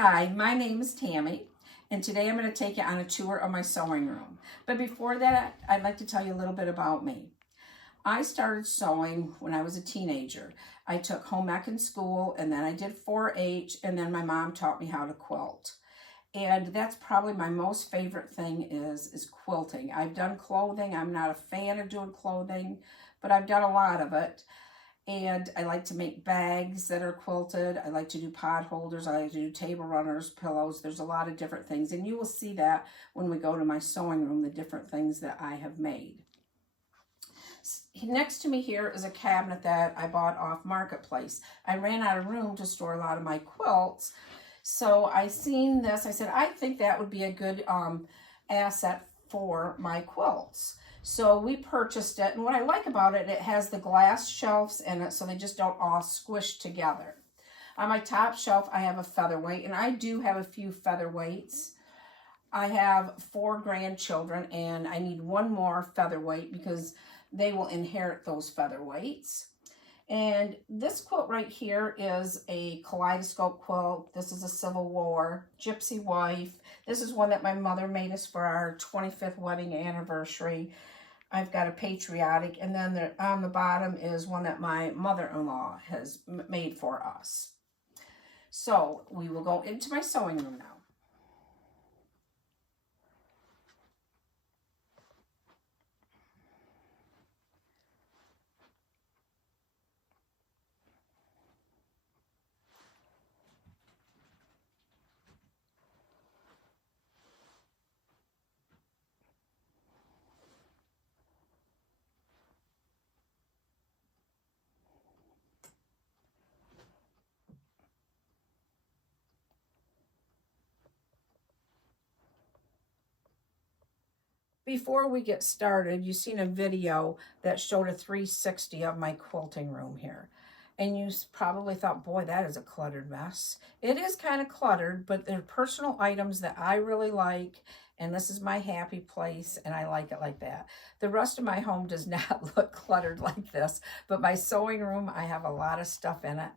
Hi, my name is Tammy, and today I'm going to take you on a tour of my sewing room. But before that, I'd like to tell you a little bit about me. I started sewing when I was a teenager. I took home ec in school, and then I did 4-H, and then my mom taught me how to quilt. And that's probably my most favorite thing is quilting. I've done clothing. I'm not a fan of doing clothing, but I've done a lot of it. And I like to make bags that are quilted. I like to do pot holders. I like to do table runners, pillows. There's a lot of different things. And you will see that when we go to my sewing room, the different things that I have made. Next to me here is a cabinet that I bought off Marketplace. I ran out of room to store a lot of my quilts. So I seen this. I said, I think that would be a good asset for my quilts. So we purchased it, and what I like about it, it has the glass shelves in it so they just don't all squish together. On my top shelf, I have a featherweight, and I do have a few featherweights. I have 4 grandchildren, and I need one more featherweight because they will inherit those featherweights. And this quilt right here is a kaleidoscope quilt. This is a Civil War, Gypsy Wife. This is one that my mother made us for our 25th wedding anniversary. I've got a patriotic, and then on the bottom is one that my mother-in-law has made for us. So we will go into my sewing room now. Before we get started, you've seen a video that showed a 360 of my quilting room here. And you probably thought, boy, that is a cluttered mess. It is kind of cluttered, but they're personal items that I really like. And this is my happy place, and I like it like that. The rest of my home does not look cluttered like this, but my sewing room, I have a lot of stuff in it.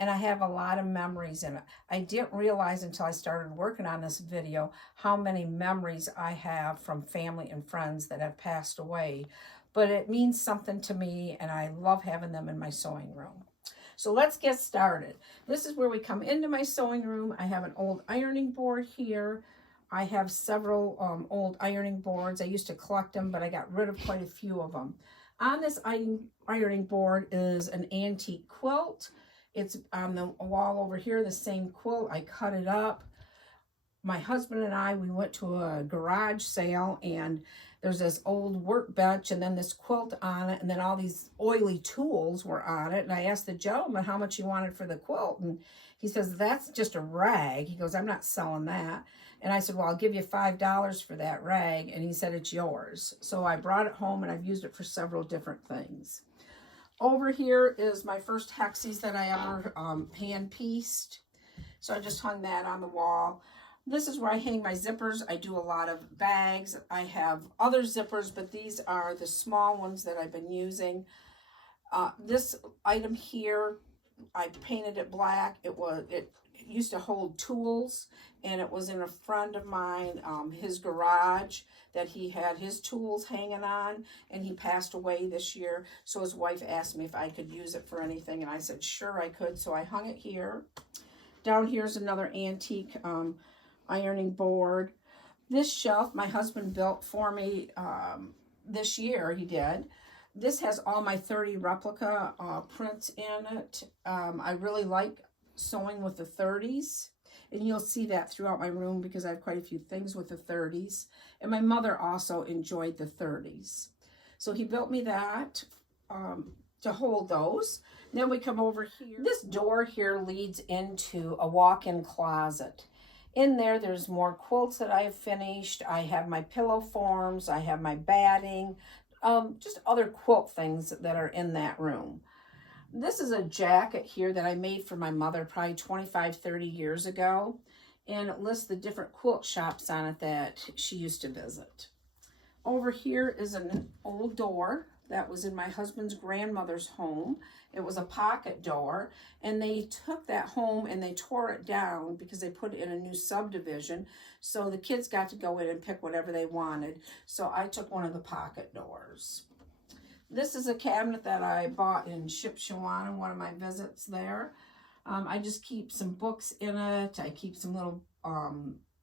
And I have a lot of memories in it. I didn't realize until I started working on this video how many memories I have from family and friends that have passed away. But it means something to me, and I love having them in my sewing room. So let's get started. This is where we come into my sewing room. I have an old ironing board here. I have several old ironing boards. I used to collect them, but I got rid of quite a few of them. On this ironing board is an antique quilt. It's on the wall over here, the same quilt. I cut it up. My husband and I, we went to a garage sale, and there's this old workbench and then this quilt on it, and then all these oily tools were on it. And I asked the gentleman how much he wanted for the quilt, and he says, that's just a rag. He goes, I'm not selling that. And I said, well, I'll give you $5 for that rag. And he said, it's yours. So I brought it home, and I've used it for several different things. Over here is my first hexies that I ever hand-pieced. So I just hung that on the wall. This is where I hang my zippers. I do a lot of bags. I have other zippers, but these are the small ones that I've been using. This item here, I painted it black. It used to hold tools, and it was in a friend of mine, his garage, that he had his tools hanging on, and he passed away this year. So his wife asked me if I could use it for anything, and I said sure I could. So I hung it here. Down here's another antique ironing board. This shelf my husband built for me this year, he did. This has all my 30 replica prints in it. I really like sewing with the 30s, and you'll see that throughout my room because I have quite a few things with the 30s. And my mother also enjoyed the 30s. So he built me that to hold those. Then we come over here. This door here leads into a walk-in closet. In there, there's more quilts that I have finished. I have my pillow forms. I have my batting, just other quilt things that are in that room. This is a jacket here that I made for my mother probably 25, 30 years ago. And it lists the different quilt shops on it that she used to visit. Over here is an old door that was in my husband's grandmother's home. It was a pocket door, and they took that home and they tore it down because they put it in a new subdivision. So the kids got to go in and pick whatever they wanted. So I took one of the pocket doors. This is a cabinet that I bought in Shipshewana, one of my visits there. I just keep some books in it. I keep some little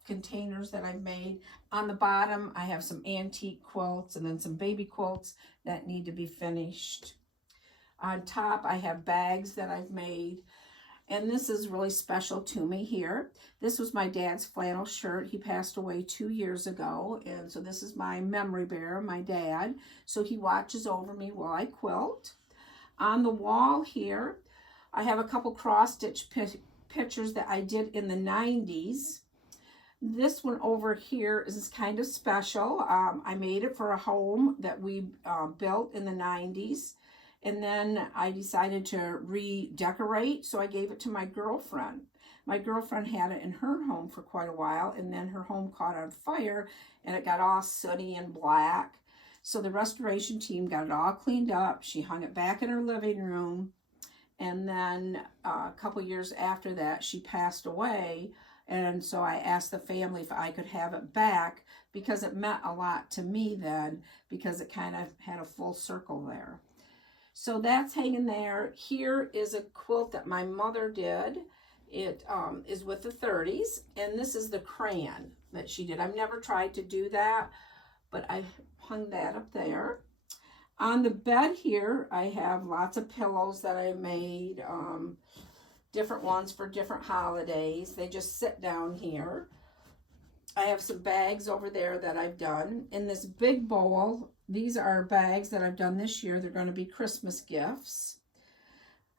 containers that I've made. On the bottom, I have some antique quilts and then some baby quilts that need to be finished. On top, I have bags that I've made. And this is really special to me here. This was my dad's flannel shirt. He passed away 2 years ago. And so this is my memory bearer, my dad. So he watches over me while I quilt. On the wall here, I have a couple cross-stitch pictures that I did in the 90s. This one over here is kind of special. I made it for a home that we built in the 90s. And then I decided to redecorate, so I gave it to my girlfriend. My girlfriend had it in her home for quite a while, and then her home caught on fire, and it got all sooty and black. So the restoration team got it all cleaned up. She hung it back in her living room, and then a couple years after that, she passed away. And so I asked the family if I could have it back because it meant a lot to me then, because it kind of had a full circle there. So that's hanging there. Here is a quilt that my mother did. It is with the 30s, and this is the crayon that she did. I've never tried to do that, but I hung that up there. On the bed here, I have lots of pillows that I made, different ones for different holidays. They just sit down here. I have some bags over there that I've done. In this big bowl, these are bags that I've done this year. They're going to be Christmas gifts.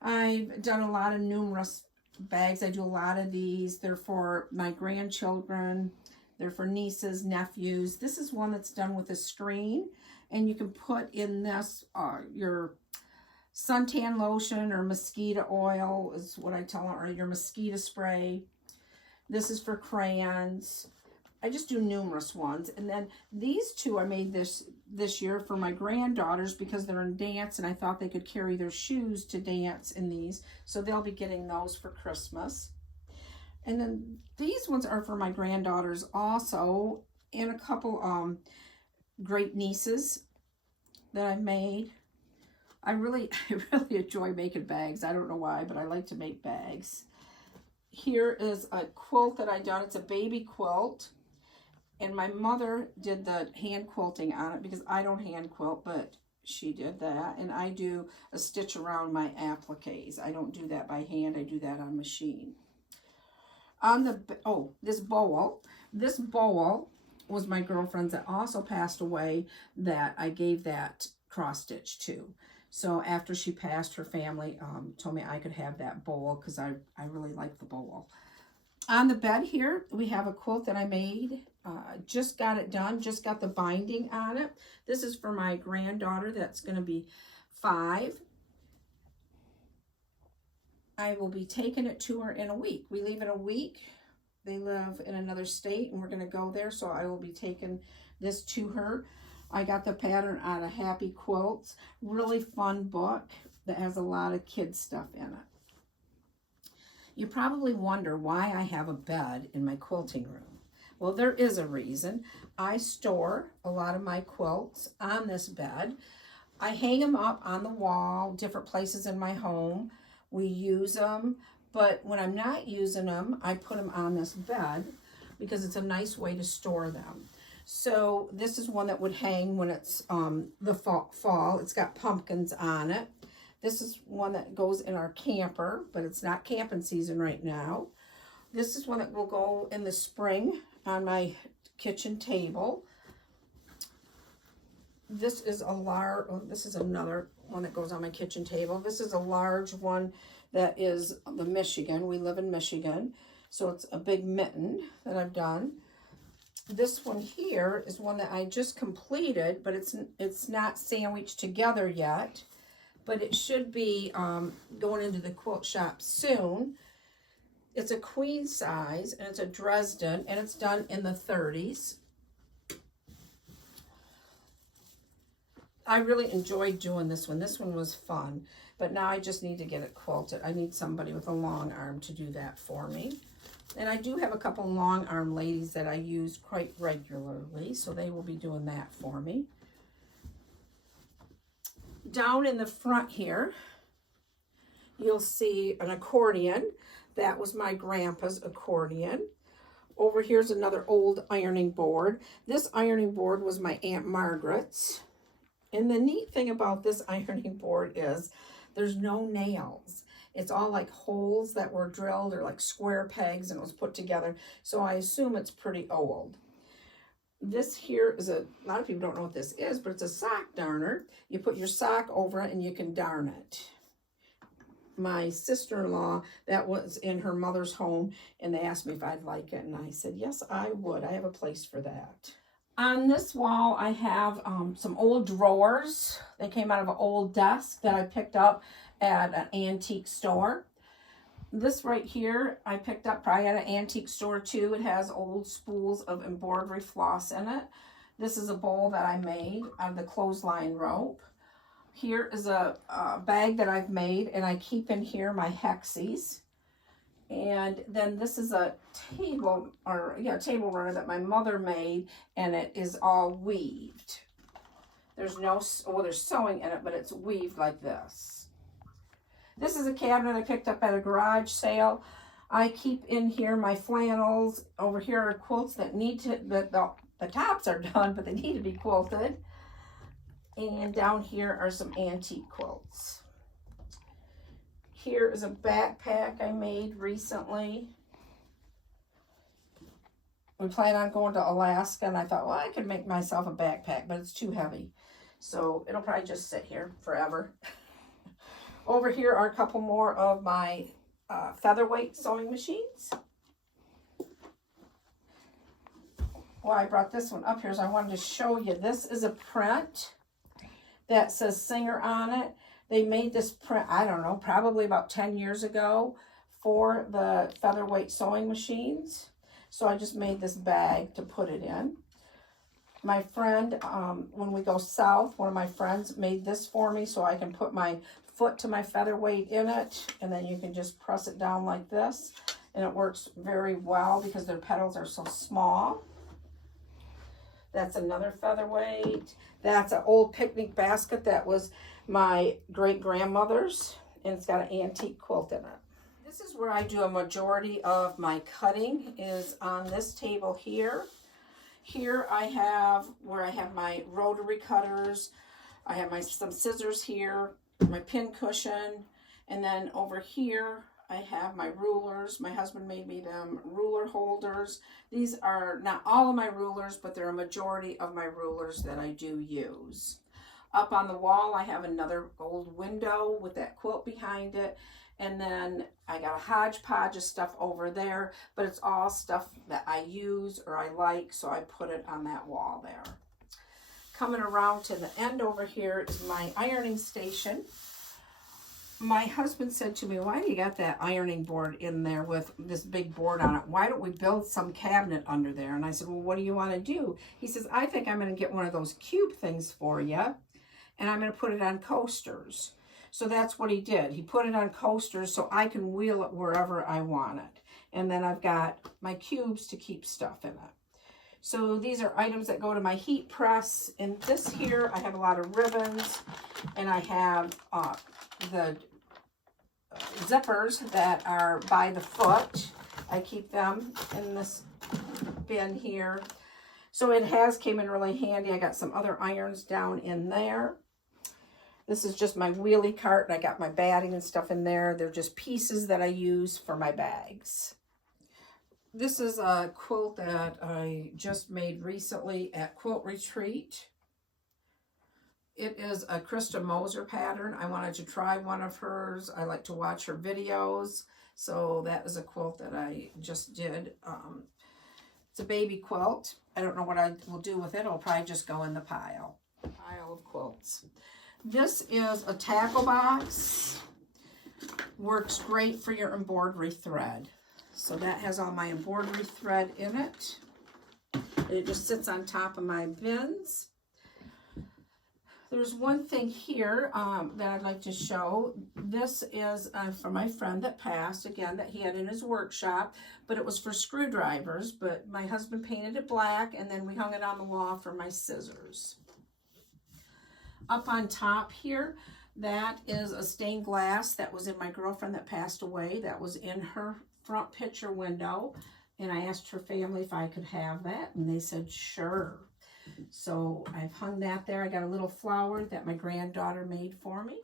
I've done a lot of numerous bags. I do a lot of these. They're for my grandchildren. They're for nieces, nephews. This is one that's done with a screen. And you can put in this your suntan lotion or mosquito oil is what I tell them, or your mosquito spray. This is for crayons. I just do numerous ones. And then these two I made this year for my granddaughters because they're in dance, and I thought they could carry their shoes to dance in these. So they'll be getting those for Christmas. And then these ones are for my granddaughters also, and a couple great nieces that I've made. I really enjoy making bags. I don't know why, but I like to make bags. Here is a quilt that I done. It's a baby quilt. And my mother did the hand quilting on it because I don't hand quilt, but she did that. And I do a stitch around my appliques. I don't do that by hand. I do that on machine. On the, this bowl was my girlfriend's that also passed away, that I gave that cross stitch to. So after she passed, her family told me I could have that bowl because I really like the bowl. On the bed here, we have a quilt that I made. Just got it done, just got the binding on it. This is for my granddaughter that's going to be 5. I will be taking it to her in a week. We leave in a week. They live in another state, and we're going to go there, so I will be taking this to her. I got the pattern out of Happy Quilts. Really fun book that has a lot of kids stuff in it. You probably wonder why I have a bed in my quilting room. Well, there is a reason. I store a lot of my quilts on this bed. I hang them up on the wall, different places in my home. We use them, but when I'm not using them, I put them on this bed because it's a nice way to store them. So this is one that would hang when it's the fall. It's got pumpkins on it. This is one that goes in our camper, but it's not camping season right now. This is one that will go in the spring on my kitchen table. This is a large, this is another one that goes on my kitchen table. This is a large one that is the Michigan. We live in Michigan. So it's a big mitten that I've done. This one here is one that I just completed, but it's not sandwiched together yet. But it should be going into the quilt shop soon. It's a queen size, and it's a Dresden, and it's done in the 30s. I really enjoyed doing this one. This one was fun, but now I just need to get it quilted. I need somebody with a long arm to do that for me. And I do have a couple long arm ladies that I use quite regularly, so they will be doing that for me. Down in the front here, you'll see an accordion. That was my grandpa's accordion. Over here's another old ironing board. This ironing board was my Aunt Margaret's. And the neat thing about this ironing board is there's no nails. It's all like holes that were drilled or like square pegs, and it was put together. So I assume it's pretty old. This here is a lot of people don't know what this is, but it's a sock darner. You put your sock over it and you can darn it. My sister-in-law, that was in her mother's home, and they asked me if I'd like it, and I said, yes, I would. I have a place for that. On this wall, I have some old drawers. They came out of an old desk that I picked up at an antique store. This right here, I picked up probably at an antique store too. It has old spools of embroidery floss in it. This is a bowl that I made out of the clothesline rope. Here is a bag that I've made, and I keep in here my hexies. And then this is a table runner that my mother made, and it is all weaved. There's no, well, there's sewing in it, but it's weaved like this. This is a cabinet I picked up at a garage sale. I keep in here my flannels. Over here are quilts that need to, the tops are done, but they need to be quilted. And down here are some antique quilts. Here is a backpack I made recently. We plan on going to Alaska, and I thought, well, I could make myself a backpack, but it's too heavy. So it'll probably just sit here forever. Over here are a couple more of my featherweight sewing machines. Why I brought this one up here is I wanted to show you. This is a print that says Singer on it. They made this print, I don't know, probably about 10 years ago for the featherweight sewing machines. So I just made this bag to put it in. My friend, when we go south, one of my friends made this for me so I can put my foot to my featherweight in it, and then you can just press it down like this, and it works very well because their petals are so small. That's another featherweight. That's an old picnic basket that was my great-grandmother's, and it's got an antique quilt in it. This is where I do a majority of my cutting, is on this table here. Here I have where I have my rotary cutters. I have some scissors here, my pin cushion, and then over here I have my rulers. My husband made me them ruler holders. These are not all of my rulers, but they're a majority of my rulers that I do use. Up on the wall, I have another old window with that quilt behind it. And then I got a hodgepodge of stuff over there, but it's all stuff that I use or I like, so I put it on that wall there. Coming around to the end over here is my ironing station. My husband said to me, why do you got that ironing board in there with this big board on it? Why don't we build some cabinet under there? And I said, well, what do you want to do? He says, I think I'm going to get one of those cube things for you, and I'm going to put it on coasters. So that's what he did. He put it on coasters so I can wheel it wherever I want it. And then I've got my cubes to keep stuff in it. So these are items that go to my heat press. In this here, I have a lot of ribbons, and I have the zippers that are by the foot. I keep them in this bin here. So it came in really handy. I got some other irons down in there. This is just my wheelie cart, and I got my batting and stuff in there. They're just pieces that I use for my bags. This is a quilt that I just made recently at Quilt Retreat. It is a Krista Moser pattern. I wanted to try one of hers. I like to watch her videos. So that is a quilt that I just did. It's a baby quilt. I don't know what I will do with it. It'll probably just go in the pile of quilts. This is a tackle box. Works great for your embroidery thread. So that has all my embroidery thread in it. It just sits on top of my bins. There's one thing here that I'd like to show. This is for my friend that passed, again, that he had in his workshop, but it was for screwdrivers, but my husband painted it black, and then we hung it on the wall for my scissors. Up on top here, that is a stained glass that was in my girlfriend that passed away. That was in her front picture window, and I asked her family if I could have that, and they said sure. So I've hung that there. I got a little flower that my granddaughter made for me.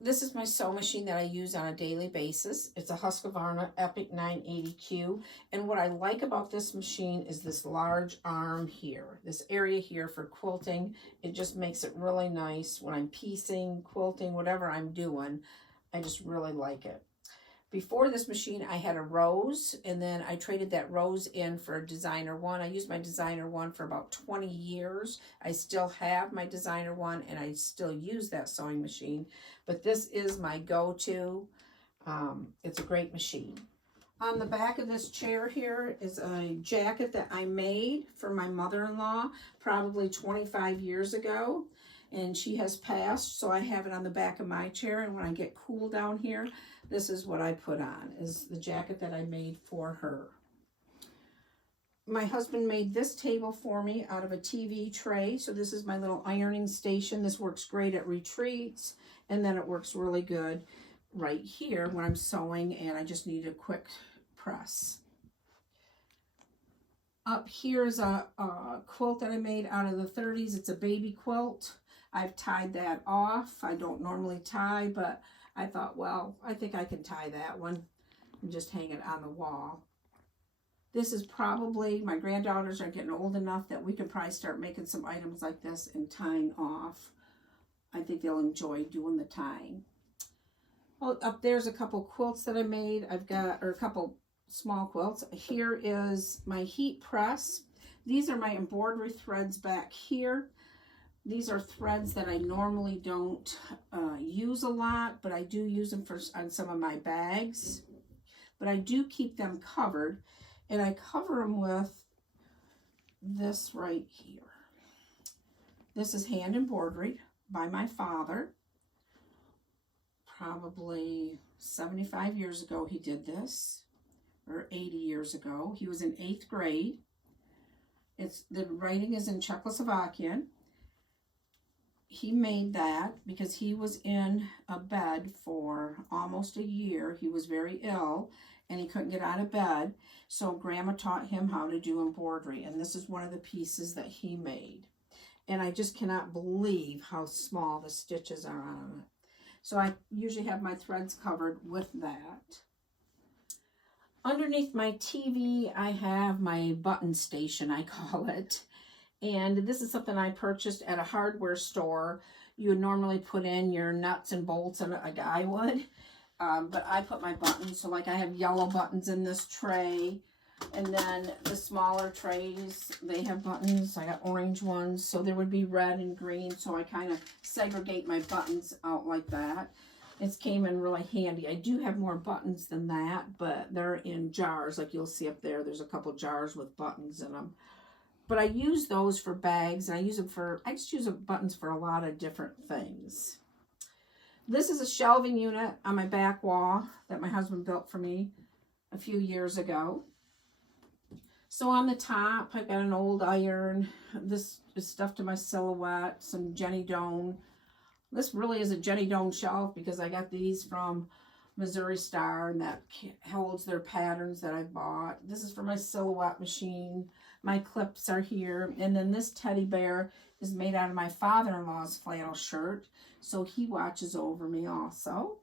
This is my sewing machine that I use on a daily basis. It's a Husqvarna Epic 980Q. And what I like about this machine is this large arm here. This area here for quilting. It just makes it really nice when I'm piecing, quilting, whatever I'm doing. I just really like it. Before this machine, I had a Rose, and then I traded that Rose in for a Designer One. I used my Designer One for about 20 years. I still have my Designer One, and I still use that sewing machine. But this is my go-to. It's a great machine. On the back of this chair here is a jacket that I made for my mother-in-law probably 25 years ago. And she has passed, so I have it on the back of my chair. And when I get cool down here, this is what I put on, is the jacket that I made for her. My husband made this table for me out of a TV tray. So this is my little ironing station. This works great at retreats, and then it works really good right here when I'm sewing and I just need a quick press. Up here is a quilt that I made out of the 30s. It's a baby quilt. I've tied that off. I don't normally tie, but I thought, well, I think I can tie that one and just hang it on the wall. This is probably, my granddaughters are getting old enough that we could probably start making some items like this and tying off. I think they'll enjoy doing the tying. Well, up there's a couple quilts that I made. I've got, or a couple small quilts. Here is my heat press. These are my embroidery threads back here. These are threads that I normally don't use a lot, but I do use them on some of my bags. But I do keep them covered, and I cover them with this right here. This is hand embroidered by my father. Probably 75 years ago he did this, or 80 years ago. He was in 8th grade. The writing is in Czechoslovakian. He made that because he was in a bed for almost a year. He was very ill and he couldn't get out of bed. So Grandma taught him how to do embroidery. And this is one of the pieces that he made. And I just cannot believe how small the stitches are on it. So I usually have my threads covered with that. Underneath my TV, I have my button station, I call it. And this is something I purchased at a hardware store. You would normally put in your nuts and bolts like I would. But I put my buttons. So like I have yellow buttons in this tray. And then the smaller trays, they have buttons. I got orange ones. So there would be red and green. So I kind of segregate my buttons out like that. It came in really handy. I do have more buttons than that, but they're in jars. Like you'll see up there, there's a couple jars with buttons in them. But I use those for bags, and I just use buttons for a lot of different things. This is a shelving unit on my back wall that my husband built for me a few years ago. So on the top, I've got an old iron. This is stuff to my silhouette, some Jenny Doan. This really is a Jenny Doan shelf because I got these from Missouri Star, and that holds their patterns that I bought. This is for my silhouette machine. My clips are here. And then this teddy bear is made out of my father-in-law's flannel shirt. So he watches over me also.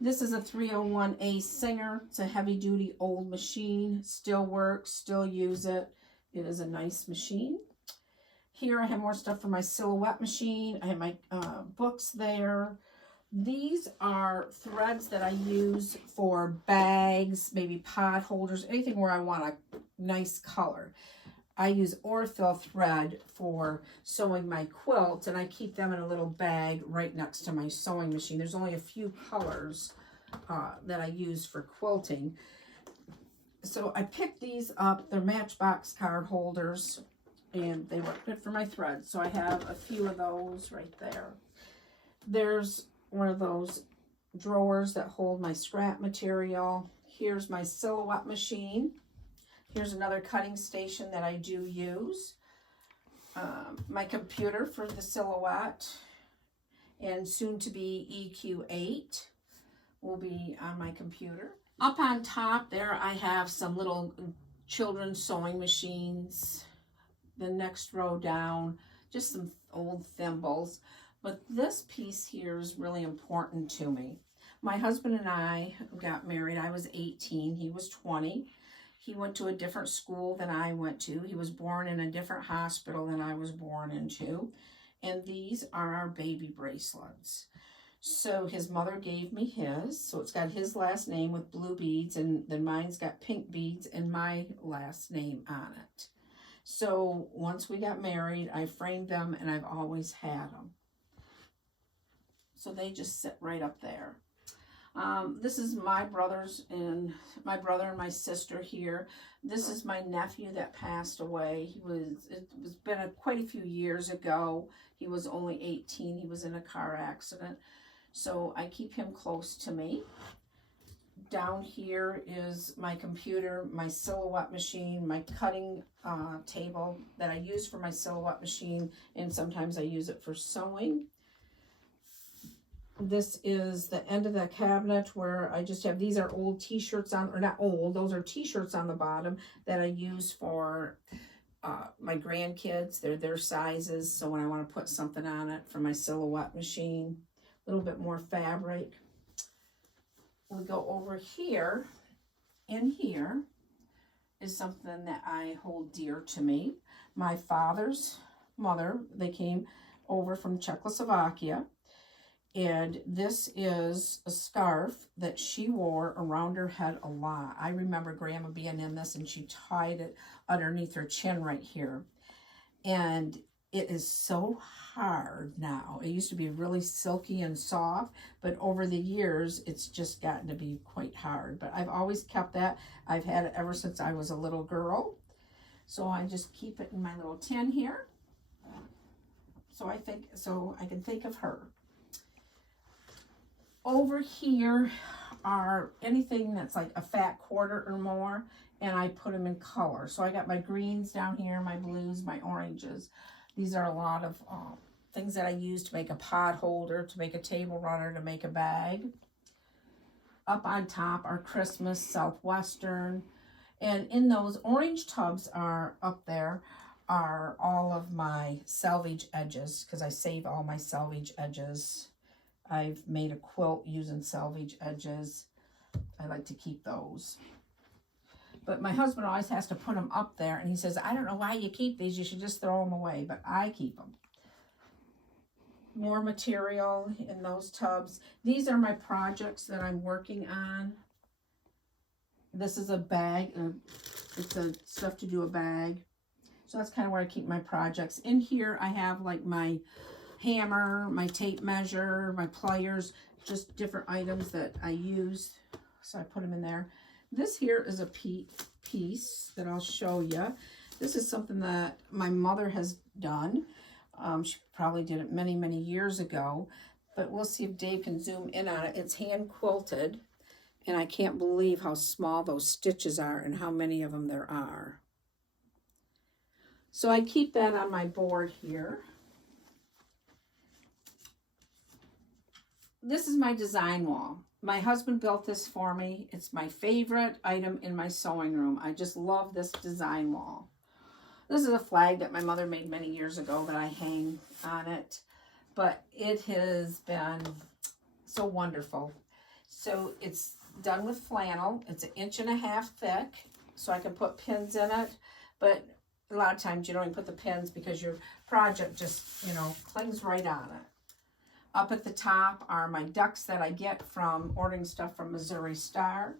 This is a 301A Singer. It's a heavy-duty old machine. Still works, still use it. It is a nice machine. Here I have more stuff for my silhouette machine. I have my books there. These are threads that I use for bags, maybe pot holders, anything where I want a nice color. I use ortho thread for sewing my quilts, and I keep them in a little bag right next to my sewing machine. There's only a few colors that I use for quilting. So I picked these up. They're Matchbox card holders. and they work good for my thread. So I have a few of those right there. There's one of those drawers that hold my scrap material. Here's my silhouette machine. Here's another cutting station that I do use. My computer for the silhouette, and soon to be EQ8 will be on my computer. Up on top there I have some little children's sewing machines. The next row down, just some old thimbles. But this piece here is really important to me. My husband and I got married. I was 18, he was 20. He went to a different school than I went to. He was born in a different hospital than I was born into. And these are our baby bracelets. So his mother gave me his. So it's got his last name with blue beads, and then mine's got pink beads and my last name on it. So once we got married, I framed them, and I've always had them. So they just sit right up there. This is my brother and my sister here. This is my nephew that passed away. It was quite a few years ago. He was only 18. He was in a car accident. So I keep him close to me. Down here is my computer, my silhouette machine, my cutting table that I use for my silhouette machine, and sometimes I use it for sewing. This is the end of the cabinet where I just have, these are old t-shirts on, or not old, those are t-shirts on the bottom that I use for my grandkids. They're their sizes, so when I want to put something on it for my silhouette machine, a little bit more fabric. We go over here, and here is something that I hold dear to me. My father's mother, they came over from Czechoslovakia, and this is a scarf that she wore around her head a lot. I remember Grandma being in this, and she tied it underneath her chin right here. And it is so hard now. It used to be really silky and soft, but over the years, it's just gotten to be quite hard. But I've always kept that. I've had it ever since I was a little girl. So I just keep it in my little tin here. So I can think of her. Over here are anything that's like a fat quarter or more, and I put them in color. So I got my greens down here, my blues, my oranges. These are a lot of things that I use to make a pot holder, to make a table runner, to make a bag. Up on top are Christmas, Southwestern. And in those orange tubs are up there are all of my selvage edges, because I save all my selvage edges. I've made a quilt using selvage edges. I like to keep those. But my husband always has to put them up there, and he says, I don't know why you keep these. You should just throw them away, but I keep them. More material in those tubs. These are my projects that I'm working on. This is a bag. It's a stuff to do a bag. So that's kind of where I keep my projects. In here, I have like my hammer, my tape measure, my pliers, just different items that I use. So I put them in there. This here is a piece that I'll show you. This is something that my mother has done. She probably did it many, many years ago, but we'll see if Dave can zoom in on it. It's hand quilted, and I can't believe how small those stitches are and how many of them there are. So I keep that on my board here. This is my design wall. My husband built this for me. It's my favorite item in my sewing room. I just love this design wall. This is a flag that my mother made many years ago that I hang on it, but it has been so wonderful. So it's done with flannel. It's 1.5 inches thick, so I can put pins in it, but a lot of times you don't even put the pins because your project just, clings right on it. Up at the top are my ducks that I get from ordering stuff from Missouri Star.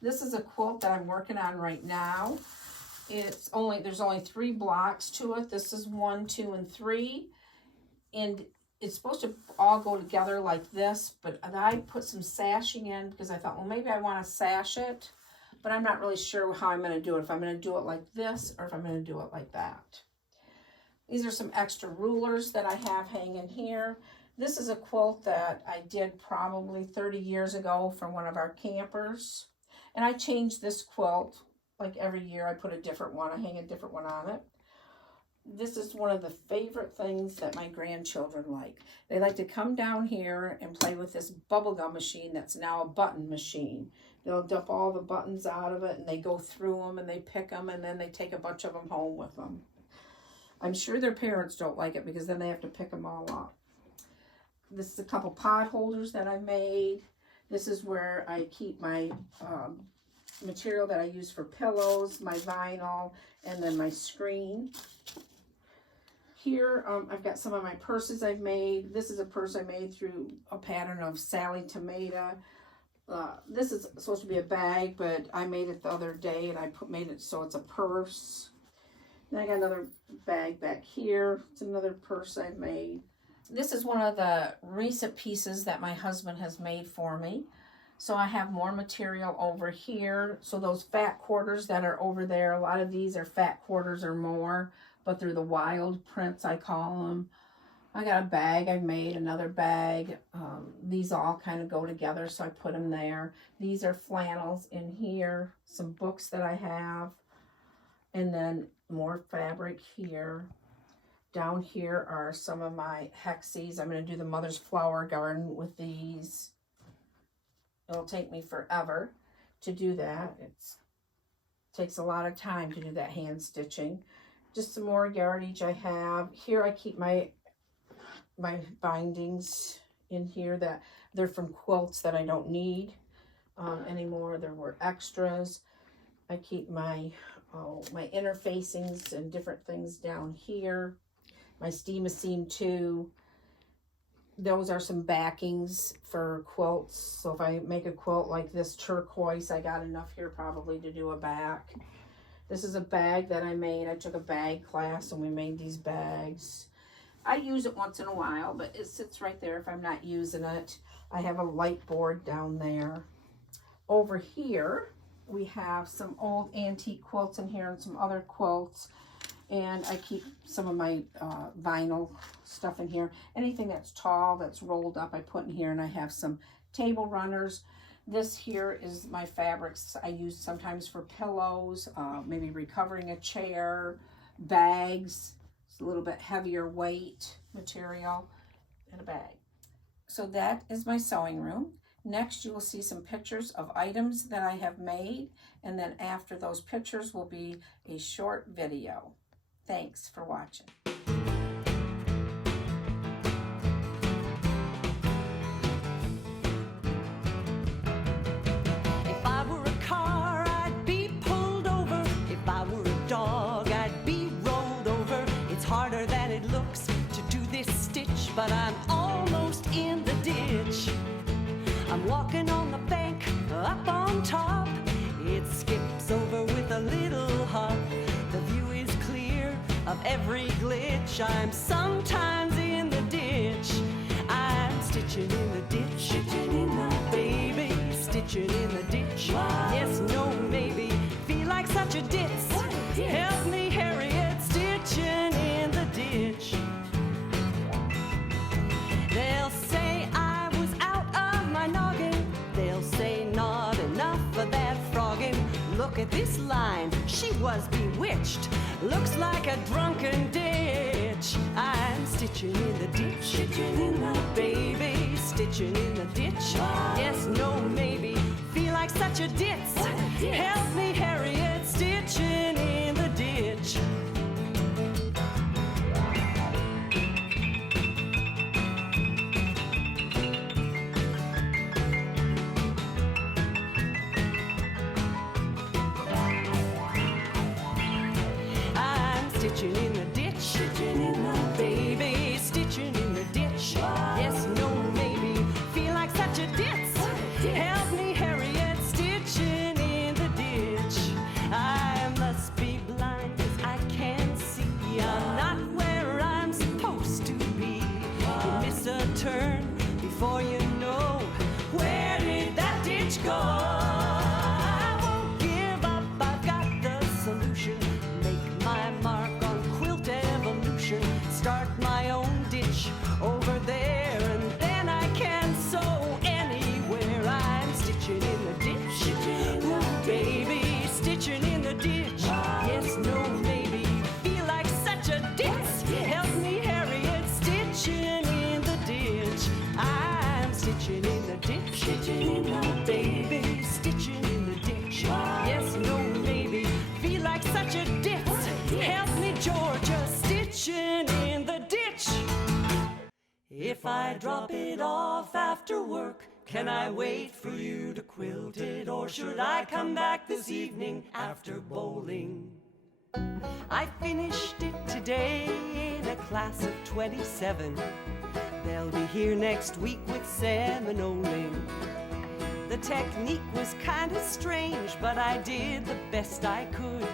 This is a quilt that I'm working on right now. There's only 3 blocks to it. This is 1, 2, and 3. And it's supposed to all go together like this, but I put some sashing in because I thought, well, maybe I want to sash it, but I'm not really sure how I'm going to do it. If I'm going to do it like this or if I'm going to do it like that. These are some extra rulers that I have hanging here. This is a quilt that I did probably 30 years ago for one of our campers. And I change this quilt like every year. I put a different one, I hang a different one on it. This is one of the favorite things that my grandchildren like. They like to come down here and play with this bubblegum machine that's now a button machine. They'll dump all the buttons out of it and they go through them and they pick them and then they take a bunch of them home with them. I'm sure their parents don't like it because then they have to pick them all up. This is a couple pot holders that I made. This is where I keep my material that I use for pillows, my vinyl, and then my screen. Here, I've got some of my purses I've made. This is a purse I made through a pattern of Sally Tomato. This is supposed to be a bag, but I made it the other day and I made it so it's a purse. Then I got another bag back here. It's another purse I've made. This is one of the recent pieces that my husband has made for me. So I have more material over here. So those fat quarters that are over there, a lot of these are fat quarters or more, but they're the wild prints, I call them. I got a bag I made, another bag. These all kind of go together, so I put them there. These are flannels in here, some books that I have, and then more fabric here. Down here are some of my hexies. I'm going to do the Mother's Flower Garden with these. It'll take me forever to do that. It takes a lot of time to do that hand stitching. Just some more yardage I have. Here I keep my bindings in here that they're from quilts that I don't need anymore. There were extras. I keep my interfacings and different things down here. My Steam-A-Seam 2. Those are some backings for quilts. So if I make a quilt like this turquoise, I got enough here probably to do a back. This is a bag that I made. I took a bag class and we made these bags. I use it once in a while, but it sits right there if I'm not using it. I have a light board down there. Over here, we have some old antique quilts in here and some other quilts. And I keep some of my vinyl stuff in here. Anything that's tall, that's rolled up, I put in here. And I have some table runners. This here is my fabrics I use sometimes for pillows, maybe recovering a chair, bags. It's a little bit heavier weight material in a bag. So that is my sewing room. Next, you will see some pictures of items that I have made. And then after those pictures will be a short video. Thanks for watching. If I were a car, I'd be pulled over. If I were a dog, I'd be rolled over. It's harder than it looks to do this stitch, but I'm almost in the ditch. I'm walking on the bank, up on top. It skips over with a little hop. The view is clear of every glitch. I'm sometimes in the ditch. I'm stitching in the ditch, stitching in the baby, stitching in the ditch. Yes, no, maybe. Feel like such a ditz. Help me, Harriet, stitching in the ditch. They'll say I was out of my noggin. They'll say not enough for that frogging. Look at this line, she was bewitched. Looks like a drunken ditch. I'm stitching in the ditch, stitching in the baby, stitching in the ditch. Yes, no, maybe. Feel like such a ditz. Help me, Harriet, stitching in the ditch. Stitching in the ditch, stitching in the baby, stitching in the ditch. Yes, no, maybe. Feel like such a ditz. Help me, Harriet, stitching in the ditch. I must be blind, 'cause I can't see. I'm not where I'm supposed to be. You miss a turn before you know. Where did that ditch go? I won't give up, I've got the solution. Make my mark on quilt evolution. ditch. Yes, no, maybe. Feel like such a ditz. Help me, Harriet, stitching in the ditch. I'm stitching in the ditch. Stitching in the baby, stitching in the ditch. Yes, no, maybe. Feel like such a ditz. Help me, Georgia, stitching in the ditch. If I drop it off after work, can I wait for you to quilt it? Or should I come back this evening after bowling? I finished it today in a class of 27. They'll be here next week with Seminoling. The technique was kind of strange, but I did the best I could.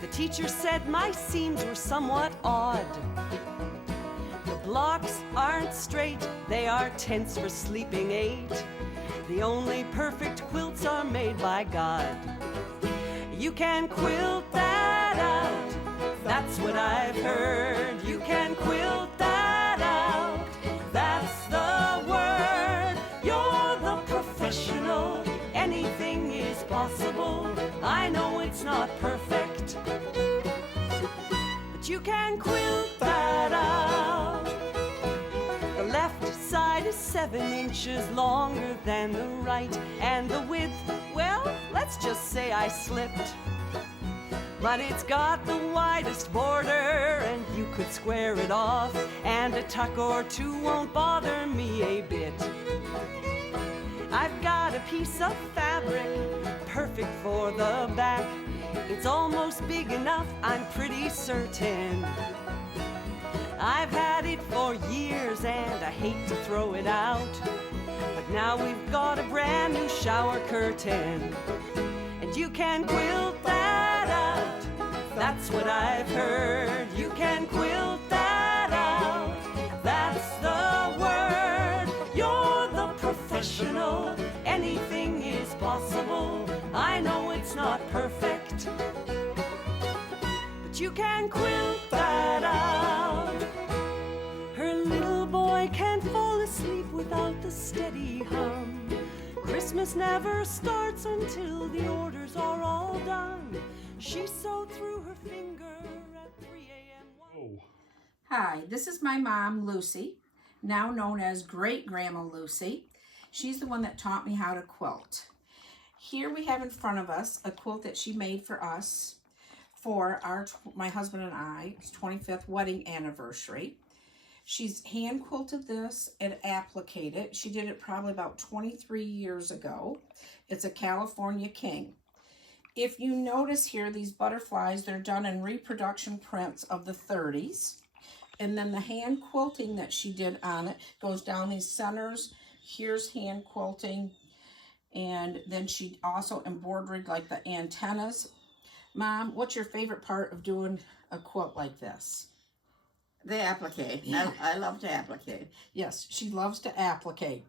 The teacher said my seams were somewhat odd. The blocks aren't straight, they are tense for sleeping 8. The only perfect quilts are made by God. You can quilt that out, that's what I've heard. You can quilt that out, that's the word. You're the professional, anything is possible. I know it's not perfect, but you can quilt that out. The left side is 7 inches longer than the right, and the width, well, let's just say I slipped. But it's got the widest border, and you could square it off, and a tuck or two won't bother me a bit. I've got a piece of fabric, perfect for the back. It's almost big enough, I'm pretty certain. I've had it for years and I hate to throw it out, but now we've got a brand new shower curtain. And you can quilt that out, that's what I've heard. You can quilt that out, that's the word. You're the professional, anything is possible. I know it's not perfect, but you can quilt that out. Her little boy can't fall asleep without the steady hum. Christmas never starts until the orders are all done. She sewed through her finger at 3 a.m. Oh. Hi, this is my mom, Lucy, now known as Great Grandma Lucy. She's the one that taught me how to quilt. Here we have in front of us a quilt that she made for us for my husband and I's 25th wedding anniversary. She's hand quilted this and appliqued it. She did it probably about 23 years ago. It's a California King. If you notice here, these butterflies, they're done in reproduction prints of the 30s. And then the hand quilting that she did on it goes down these centers. Here's hand quilting. And then she also embroidered like the antennas. Mom, what's your favorite part of doing a quilt like this? The applique. I love to applique. Yes, she loves to applique.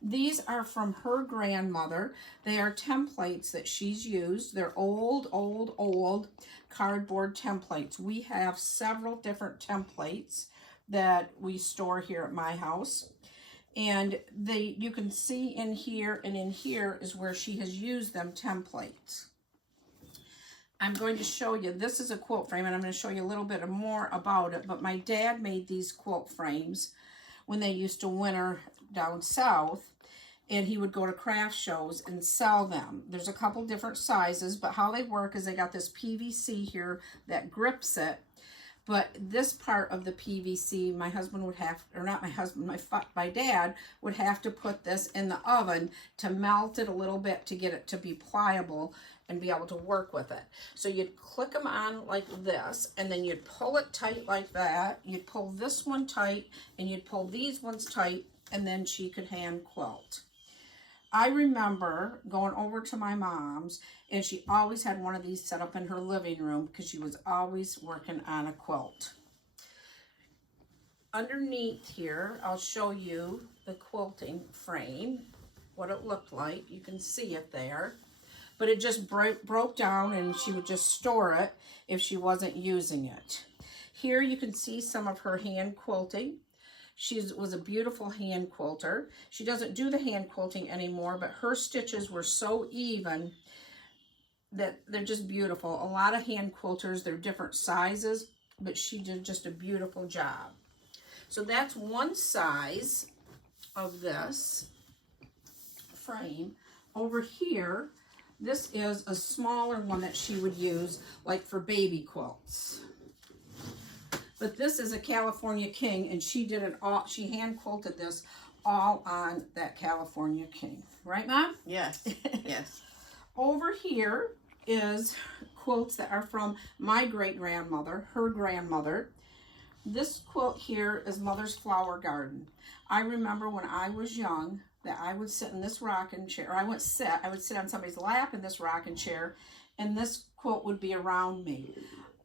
These are from her grandmother. They are templates that she's used. They're old cardboard templates. We have several different templates that we store here at my house. And you can see in here and in here is where she has used them templates. I'm going to show you, this is a quilt frame, and I'm going to show you a little bit more about it, but my dad made these quilt frames when they used to winter down south, and he would go to craft shows and sell them. There's a couple different sizes, but how they work is they got this PVC here that grips it, but this part of the PVC, my husband would have, or not my husband, my dad would have to put this in the oven to melt it a little bit to get it to be pliable and be able to work with it. So you'd click them on like this, and then you'd pull it tight like that. You'd pull this one tight, and you'd pull these ones tight, and then she could hand quilt. I remember going over to my mom's, and she always had one of these set up in her living room because she was always working on a quilt. Underneath here, I'll show you the quilting frame, what it looked like. You can see it there. But it just broke down, and she would just store it if she wasn't using it. Here you can see some of her hand quilting. She was a beautiful hand quilter. She doesn't do the hand quilting anymore, but her stitches were so even that they're just beautiful. A lot of hand quilters, they're different sizes, but she did just a beautiful job. So that's one size of this frame. Over here, this is a smaller one that she would use like for baby quilts. But this is a California King, and she did it all, she hand quilted this all on that California King. Right, Mom? Yes, yes. Over here is quilts that are from my great-grandmother, her grandmother. This quilt here is Mother's Flower Garden. I remember when I was young that I would sit in this rocking chair, or I would sit on somebody's lap in this rocking chair, and this quilt would be around me.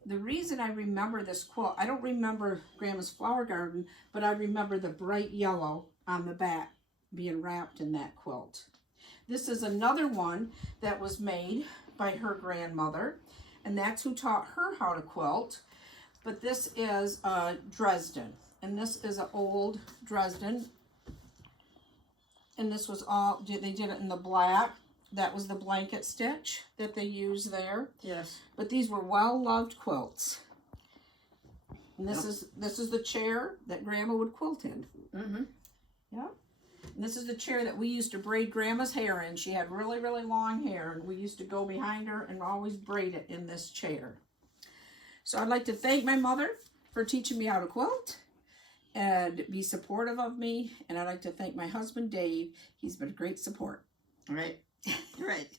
The reason I remember this quilt, I don't remember Grandma's Flower Garden, but I remember the bright yellow on the back being wrapped in that quilt. This is another one that was made by her grandmother, and that's who taught her how to quilt. But this is Dresden, and this is an old Dresden, and this was all, they did it in the black. That was the blanket stitch that they used there. Yes. But these were well-loved quilts. And this is the chair that Grandma would quilt in. Mm-hmm. Yep. And this is the chair that we used to braid Grandma's hair in. She had really, really long hair, and we used to go behind her and always braid it in this chair. So I'd like to thank my mother for teaching me how to quilt and be supportive of me. And I'd like to thank my husband, Dave. He's been a great support. Right. Right.